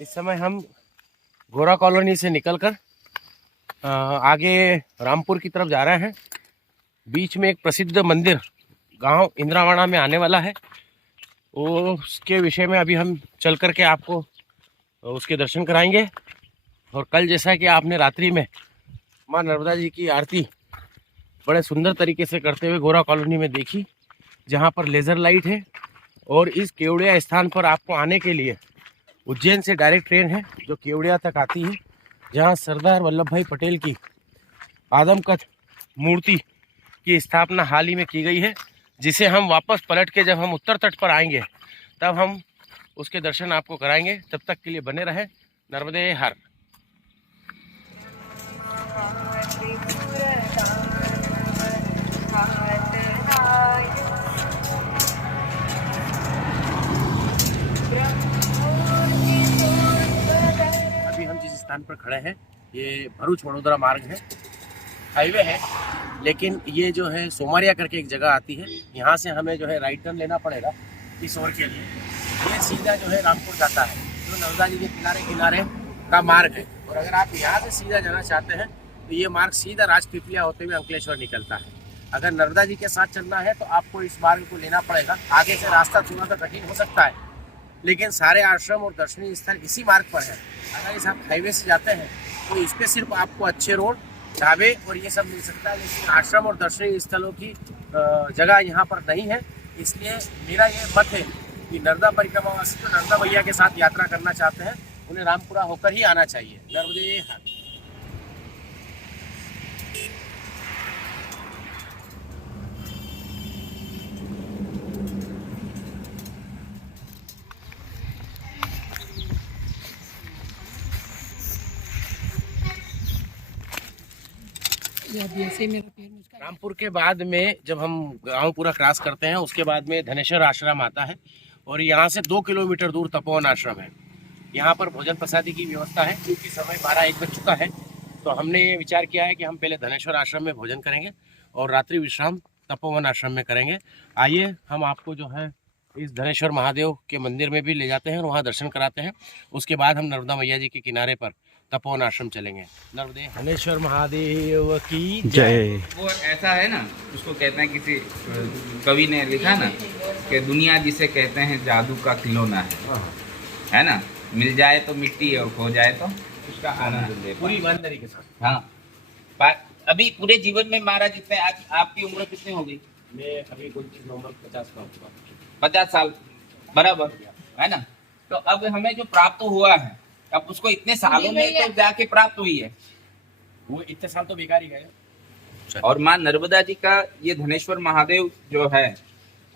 इस समय हम गोरा कॉलोनी से निकलकर आगे रामपुर की तरफ जा रहे हैं। बीच में एक प्रसिद्ध मंदिर गांव इंद्रावाड़ा में आने वाला है। उसके विषय में अभी हम चल कर के आपको उसके दर्शन कराएंगे। और कल जैसा कि आपने रात्रि में माँ नर्मदा जी की आरती बड़े सुंदर तरीके से करते हुए गोरा कॉलोनी में देखी, जहाँ पर लेज़र लाइट है। और इस केवड़िया स्थान पर आपको आने के लिए उज्जैन से डायरेक्ट ट्रेन है जो केवड़िया तक आती है, जहाँ सरदार वल्लभ भाई पटेल की आदमकद मूर्ति की स्थापना हाल ही में की गई है, जिसे हम वापस पलट के जब हम उत्तर तट पर आएंगे तब हम उसके दर्शन आपको कराएंगे। तब तक के लिए बने रहें। नर्मदे हर। अभी हम जिस स्थान पर खड़े हैं ये भरूच वडोदरा मार्ग है, हाईवे है, लेकिन ये जो है सोमारिया करके एक जगह आती है। यहाँ से हमें जो है राइट टर्न लेना पड़ेगा इस ओर के लिए। ये सीधा जो है रामपुर जाता है, जो नर्मदा जी के किनारे किनारे का मार्ग है। और अगर आप यहाँ से सीधा जाना चाहते हैं तो ये मार्ग सीधा राजपीपलिया होते हुए अंकलेश्वर निकलता है। अगर नर्मदा जी के साथ चलना है तो आपको इस मार्ग को लेना पड़ेगा। आगे से रास्ता थोड़ा सा कठिन हो सकता है, लेकिन सारे आश्रम और दर्शनीय स्थल इसी मार्ग पर है। अगर इस आप हाईवे से जाते हैं तो इस पर सिर्फ आपको अच्छे रोड, ढाबे और ये सब मिल सकता है, लेकिन आश्रम और दर्शनीय स्थलों की जगह यहाँ पर नहीं है। इसलिए मेरा ये मत है कि नर्मदा परिक्रमा वासी जो नर्मदा मैया के साथ यात्रा करना चाहते हैं उन्हें रामपुरा होकर ही आना चाहिए। नर्मदे हर। रामपुर के बाद में जब हम गांव पूरा क्रॉस करते हैं उसके बाद में धनेश्वर आश्रम आता है। और यहाँ से 2 किलोमीटर दूर तपोवन आश्रम है। यहाँ पर भोजन प्रसादी की व्यवस्था है, क्योंकि समय 12-1 बज चुका है। तो हमने ये विचार किया है कि हम पहले धनेश्वर आश्रम में भोजन करेंगे और रात्रि विश्राम तपोवन आश्रम में करेंगे। आइए हम आपको जो है इस धनेश्वर महादेव के मंदिर में भी ले जाते हैं और वहाँ दर्शन कराते हैं। उसके बाद हम नर्मदा मैया जी के किनारे पर तपोवन आश्रम चलेंगे। नर्मदे धनेश्वर महादेव की जय। वो ऐसा है ना, उसको कहते हैं, किसी कवि ने लिखा ना कि दुनिया जिसे कहते हैं जादू का खिलौना है ना, मिल जाए तो मिट्टी और खो जाए तो उसका आनंद ले पूरी ईमानदारी के साथ। हाँ, अभी पूरे जीवन में महाराज जितने आपकी उम्र कितनी होगी? मैं अभी कुछ नंबर 50 का होगा। 50 साल बराबर है ना। तो अब हमें जो प्राप्त हुआ है, अब उसको इतने सालों में तो जाके प्राप्त हुई है, वो इतने साल तो बेकार ही गए। और माँ नर्मदा जी का ये धनेश्वर महादेव जो है,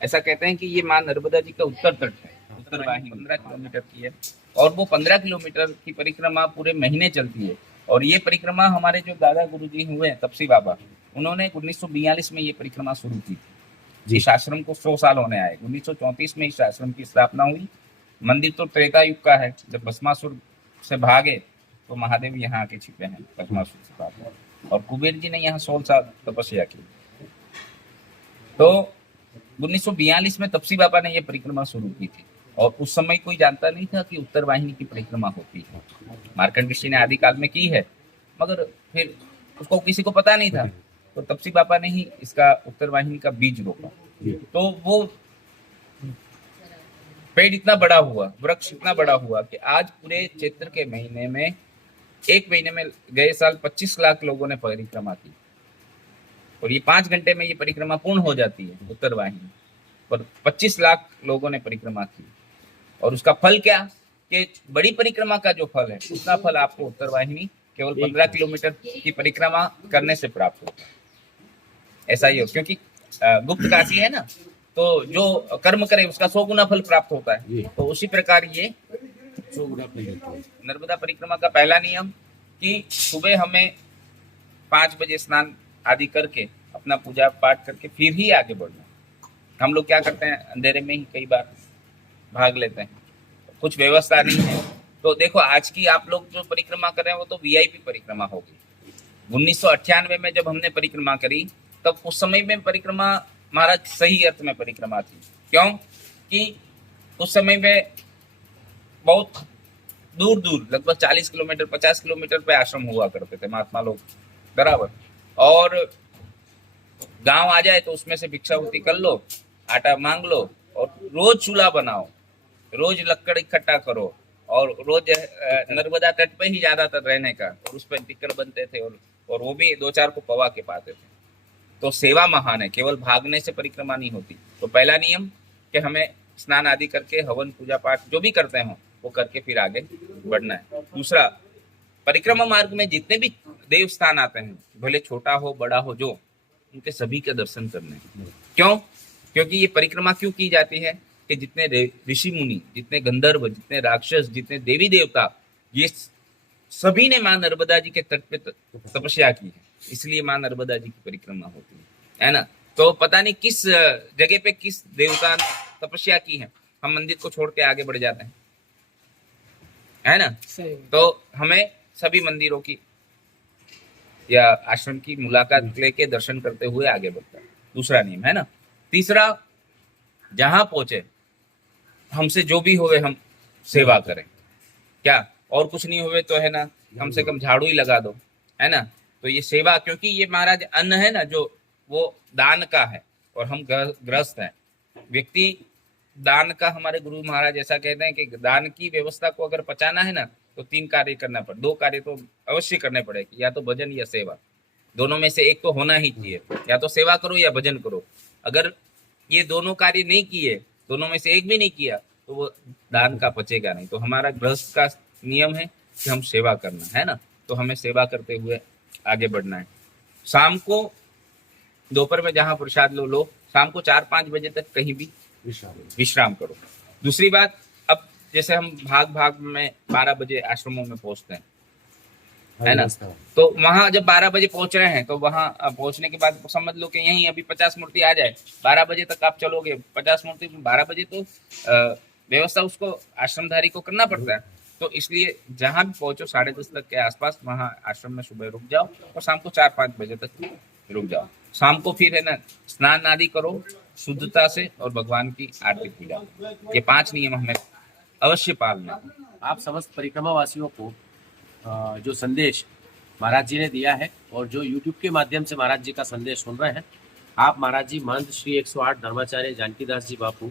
ऐसा कहते हैं कि ये माँ नर्मदा जी का उत्तर तट है। उत्तर वाहिनी 15 किलोमीटर की है और वो 15 किलोमीटर की परिक्रमा पूरे महीने चलती है। और ये परिक्रमा हमारे जो दादा गुरुजी हुए हैं तपसी बाबा, उन्होंने 1942 में ये परिक्रमा शुरू की थी। इस आश्रम को 100 साल होने आए। 1934 में इस आश्रम की स्थापना हुई। मंदिर तो त्रेता युग का है, जब भस्मासुर से भागे तो महादेव यहाँ आके छिपे हैं भस्मासुर से भागे। और कुबेर जी ने यहाँ 16 साल तपस्या की। तो 1942 में तपसी बाबा ने यह परिक्रमा शुरू की थी। और उस समय कोई जानता नहीं था कि उत्तर वाहिनी की परिक्रमा होती है। मार्कंड ऋषि ने आदिकाल में की है, मगर फिर उसको किसी को पता नहीं था। तो तपसी बाबा ने ही इसका उत्तर वाहिनी का बीज रोपा। तो वो पेड़ इतना बड़ा हुआ, वृक्ष इतना बड़ा हुआ कि आज पूरे चैत्र के महीने में, एक महीने में गए साल 25 लाख लोगों ने परिक्रमा की। और ये 5 घंटे में ये परिक्रमा पूर्ण हो जाती है उत्तर वाहिनी पर। 25 लाख लोगों ने परिक्रमा की। और उसका फल क्या कि बड़ी परिक्रमा का जो फल है उतना फल आपको उत्तर वाहिनी केवल 15 किलोमीटर की परिक्रमा करने से प्राप्त होता है। ऐसा ही हो, क्योंकि गुप्त काशी है ना, तो जो कर्म करे उसका 100 गुना फल प्राप्त होता है। तो उसी प्रकार ये 100 गुना फल। नर्मदा परिक्रमा का पहला नियम कि सुबह हमें 5 बजे स्नान आदि करके अपना पूजा पाठ करके फिर ही आगे बढ़ना। हम लोग क्या करते हैं, अंधेरे में ही कई बार भाग लेते हैं, कुछ व्यवस्था नहीं है। तो देखो, आज की आप लोग जो परिक्रमा कर रहे हैं वो तो वीआईपी परिक्रमा होगी। 1998 में जब हमने परिक्रमा करी तब उस समय में परिक्रमा महाराज सही अर्थ में परिक्रमा थी। क्यों कि उस समय में बहुत दूर दूर लगभग 40 किलोमीटर 50 किलोमीटर पे आश्रम हुआ करते थे महात्मा लोग, बराबर। और गांव आ जाए तो उसमें से भिक्षावृत्ति कर लो, आटा मांग लो, और रोज चूल्हा बनाओ, रोज लकड़ इकट्ठा करो, और रोज नर्मदा तट पे ही ज्यादातर रहने का, और उस पर टिक्कर बनते थे, और वो भी 2-4 को पवा के पाते थे। तो सेवा महान है, केवल भागने से परिक्रमा नहीं होती। तो पहला नियम कि हमें स्नान आदि करके हवन पूजा पाठ जो भी करते हो वो करके फिर आगे बढ़ना है। दूसरा, परिक्रमा मार्ग में जितने भी देव स्थान आते हैं, भले छोटा हो बड़ा हो, जो उनके सभी के दर्शन करने हैं। क्यों? क्योंकि ये परिक्रमा क्यों की जाती है कि जितने ऋषि मुनि, जितने गंधर्व, जितने राक्षस, जितने देवी देवता, ये सभी ने मां नर्मदा जी के तट पे तपस्या की है, इसलिए मां नर्मदा जी की परिक्रमा होती है ना। तो पता नहीं किस जगह पे किस देवता ने तपस्या की है, हम मंदिर को छोड़ के आगे बढ़ जाते हैं, है ना। तो हमें सभी मंदिरों की या आश्रम की मुलाकात लेके दर्शन करते हुए आगे बढ़ता है, दूसरा नियम है ना। तीसरा, जहां पहुंचे हमसे जो भी होवे हम सेवा करें, क्या और कुछ नहीं हुए तो है ना, कम से कम झाड़ू ही लगा दो, है ना। तो ये सेवा, क्योंकि ये महाराज अन्न है ना जो, वो दान का है, और हम ग्रस्त हैं। व्यक्ति दान का, हमारे गुरु महाराज ऐसा कहते हैं कि दान की व्यवस्था को अगर पचाना है ना तो 3 कार्य करना पड़े, 2 कार्य तो अवश्य करने पड़ेगी, या तो भजन या सेवा, दोनों में से एक तो होना ही चाहिए। या तो सेवा करो या भजन करो। अगर ये दोनों कार्य नहीं किए, दोनों में से एक भी नहीं किया, तो वो दान का पचेगा नहीं। तो हमारा गृहस्थ का नियम है कि हम सेवा करना है ना, तो हमें सेवा करते हुए आगे बढ़ना है। शाम को, दोपहर में जहां प्रसाद लो, शाम को 4-5 बजे तक कहीं भी विश्राम करो। दूसरी बात, अब जैसे हम भाग में 12 बजे आश्रमों में पहुंचते हैं, है ना, तो वहां जब 12 बजे पहुंच रहे हैं, तो वहां पहुंचने के बाद समझ लो कि यहीं अभी 50 मूर्ति आ जाए, 12 बजे तक आप चलोगे, 50 मूर्ति 12 बजे तो व्यवस्था उसको आश्रमधारी को करना पड़ता है। तो इसलिए जहां भी पहुंचो 10:30 तक के आसपास वहां आश्रम में सुबह रुक जाओ, और शाम को 4-5 बजे तक रुक जाओ। शाम को फिर है ना स्नान आदि करो शुद्धता से, और भगवान की आरती पूजा। ये 5 नियम हमें अवश्य पालना है। आप समस्त परिक्रमा वासियों को जो संदेश महाराज जी ने दिया है, और जो YouTube के माध्यम से महाराज जी का संदेश सुन रहे हैं, आप महाराज जी महंत श्री 108 धर्माचार्य जानकीदास जी बापू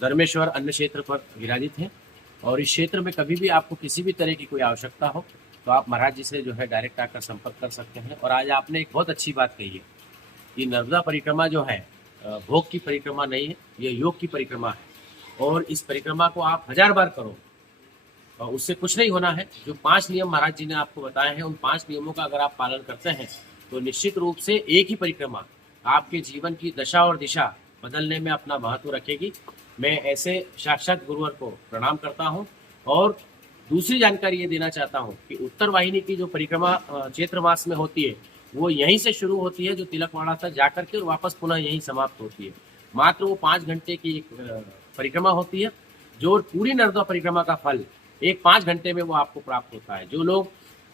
धर्मेश्वर अन्न क्षेत्र पर विराजित हैं। और इस क्षेत्र में कभी भी आपको किसी भी तरह की कोई आवश्यकता हो तो आप महाराज जी से जो है डायरेक्ट आकर संपर्क कर सकते हैं। और आज आपने एक बहुत अच्छी बात कही है कि नर्मदा परिक्रमा जो है भोग की परिक्रमा नहीं है, ये योग की परिक्रमा है। और इस परिक्रमा को आप 1000 बार करो, उससे कुछ नहीं होना है। जो 5 नियम महाराज जी ने आपको बताए हैं, उन 5 नियमों का अगर आप पालन करते हैं तो निश्चित रूप से एक ही परिक्रमा आपके जीवन की दशा और दिशा बदलने में अपना महत्व रखेगी। मैं ऐसे साक्षात गुरुवर को प्रणाम करता हूं। और दूसरी जानकारी ये देना चाहता हूं कि उत्तर वाहिनी की जो परिक्रमा चैत्र मास में होती है, वो यहीं से शुरू होती है, जो तिलकवाड़ा तक जाकर के, और वापस पुनः यहीं समाप्त होती है। मात्र वो 5 घंटे की एक परिक्रमा होती है, जो पूरी नर्मदा परिक्रमा का फल एक 5 घंटे में वो आपको प्राप्त होता है। जो लोग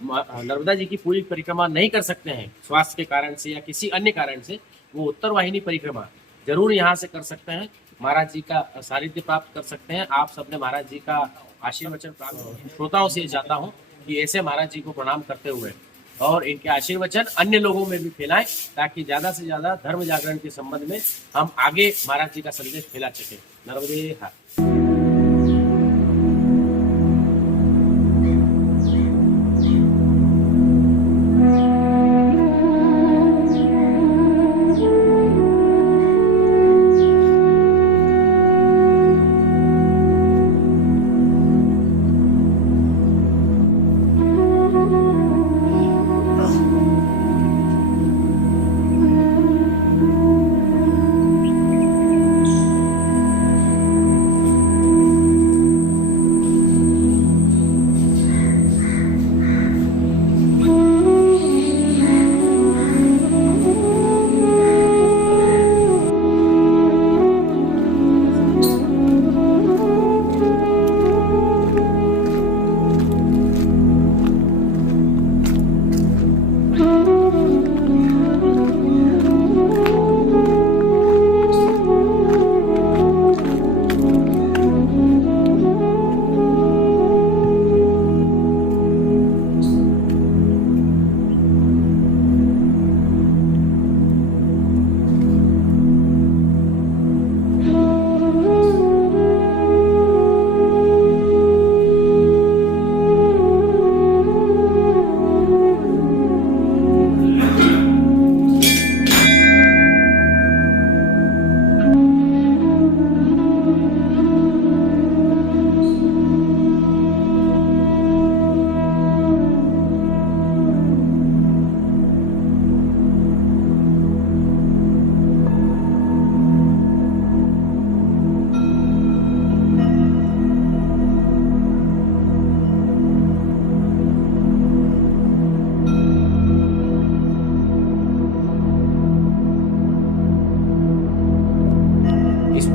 नर्मदा जी की पूरी परिक्रमा नहीं कर सकते हैं स्वास्थ्य के कारण से या किसी अन्य कारण से, वो उत्तर वाहिनी परिक्रमा जरूर यहाँ से कर सकते हैं, महाराज जी का सानिध्य प्राप्त कर सकते हैं। आप सबने महाराज जी का आशीर्वचन प्राप्त, श्रोताओं से चाहता हूँ कि ऐसे महाराज जी को प्रणाम करते हुए और इनके आशीर्वचन अन्य लोगों में भी फैलाएं, ताकि ज्यादा से ज्यादा धर्म जागरण के संबंध में हम आगे महाराज जी का संदेश फैला सकें। नर्मदे हर।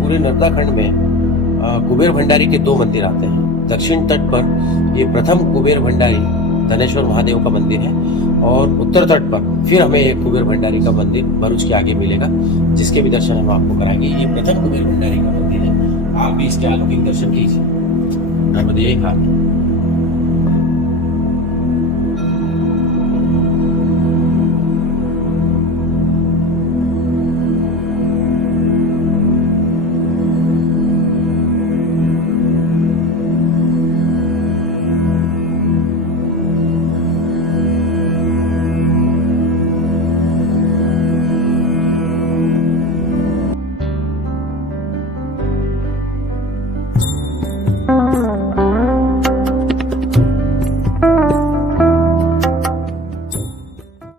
पूरे नर्मदा खंड में कुबेर भंडारी के 2 मंदिर आते हैं। दक्षिण तट पर ये प्रथम कुबेर भंडारी धनेश्वर महादेव का मंदिर है और उत्तर तट पर फिर हमें एक कुबेर भंडारी का मंदिर भरूच के आगे मिलेगा, जिसके भी दर्शन हम आपको कराएंगे। ये प्रथम कुबेर भंडारी का मंदिर है, आप भी इसके अलौकिक दर्शन कीजिए। नर्मदे घाट।